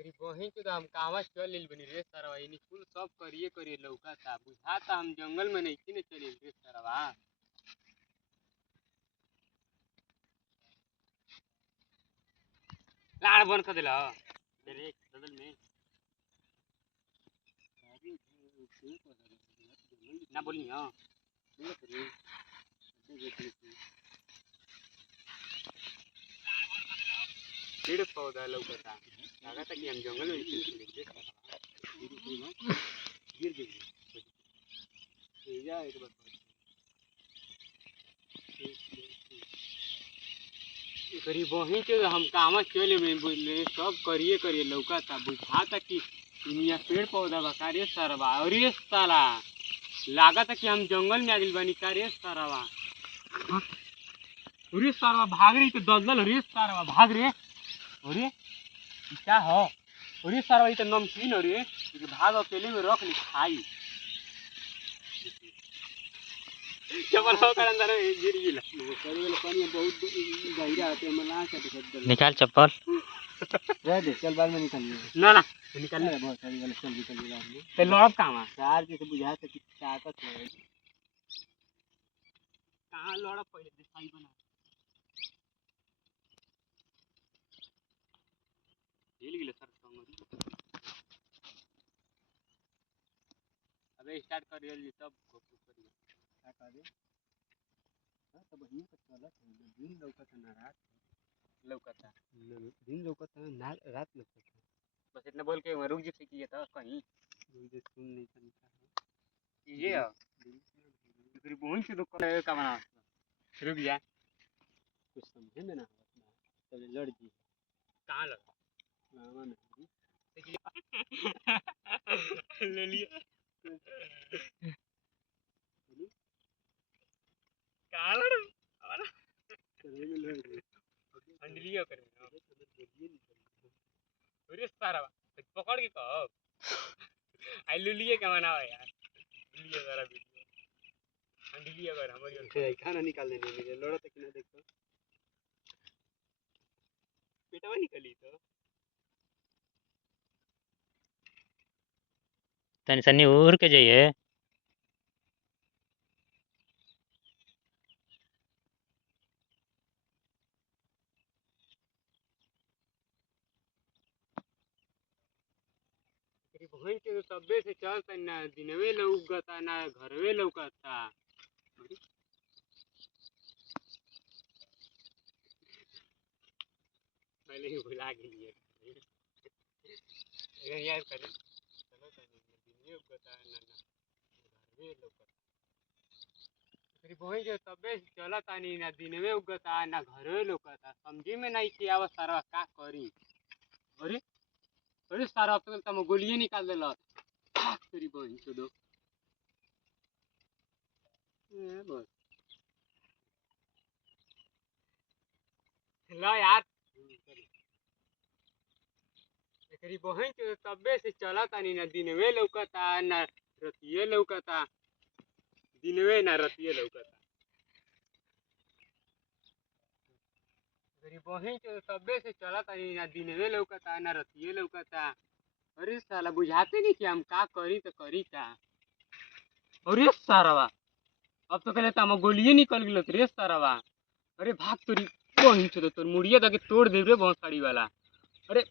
तेरी बहिन के तो हम कहवा चल लेल बनी रे सरवा इनी कुल सब करिए करिए लौका था बुझाता हम जंगल में नहीं थी न चले रे सरवा। लाड़ बंद कर दिला तेरे बदल में ना बोली हां पेड़ पौधा लौका था लगा था कि हम जंगल में गिर गई जा एक बार गरीब वहीं के हम कहवा चले में बोले सब करिए करिए लौका था बुझा था कि दुनिया पेड़ पौधा बा रे सरवा और ये साला लगा था कि हम जंगल में आ गइल बानी का रे सरवा। अरे सरवा भाग रही तो दलदल रे सरवा भाग रे अरे क्या हो अरे सरवा ये तो नमकीन अरे भाग अकेले में रख ली खाई चपल हो कर अंदर गिर गिला करे वाला पानी बहुत गहरा आते हम ला के निकाल चप्पल रह दे चल बाद में निकालिए ना ना निकाल ले बहुत सारी वाला चल निकल गया ते लड़ब कहां चार जैसे बुझा से कि ताकत है कहां लड़ब पहले दिखाई बना हिल गिला सर संग अबे स्टार्ट कर जल्दी तब करिए क्या कर दे तब ही तो चलत है दिन लौकत ना रात लौकता दिन लौकता ना रात लौकता बस इतना बोल के रुक जी किया था कहीं मुझे सुन नहीं सकता ये तेरी बहन की दुकान का बना रुक जा कुछ समझे में ना चल लड़ जी कहां लड़ा लावा नहीं ले लिया कहां लड़ा और चले में लड़ गई अंडलिया कर अरे सारा पकड़ के कब आई लुलिए का मना यार लुलिए जरा वीडियो अंडलिया कर हमारी खाना निकाल देने मुझे लड़ा तक ना देखो बेटा निकली तो तनी सनी उड़ के जाइए भई के तबे से चलता ना दिनवे लौकता ना घरवे लौकता पहले ही भुला गेलिए यार कर चलो दिनवे लौकता ना घरवे लौकता तेरी बहन के तबे से चलता नहीं ना दिनवे उगता ना घरवे लौकता समझी में नहीं कि आवा सारा का करी अरे अरे सारा अब तक तुम गोलियां निकाल देला तेरी बहन के दो बस ला यार तेरी बहन के तबे से चलता नहीं ना दिनवे लौकता ना रतिये लौकता दिनवे ना रतिये लौकता तेरी बहन के तबे से चलता नहीं ना दिनवे लौकता ना रतिये लौकता अरे साला बुझाते नहीं कि हम का करी तो करी का अरे सारावा अब तो कहले हम गोलिये निकल गेलो रे सारावा अरे भाग तोरी बहन से तोर मुड़िया दके तोड़ दे रे बहुत साड़ी वाला अरे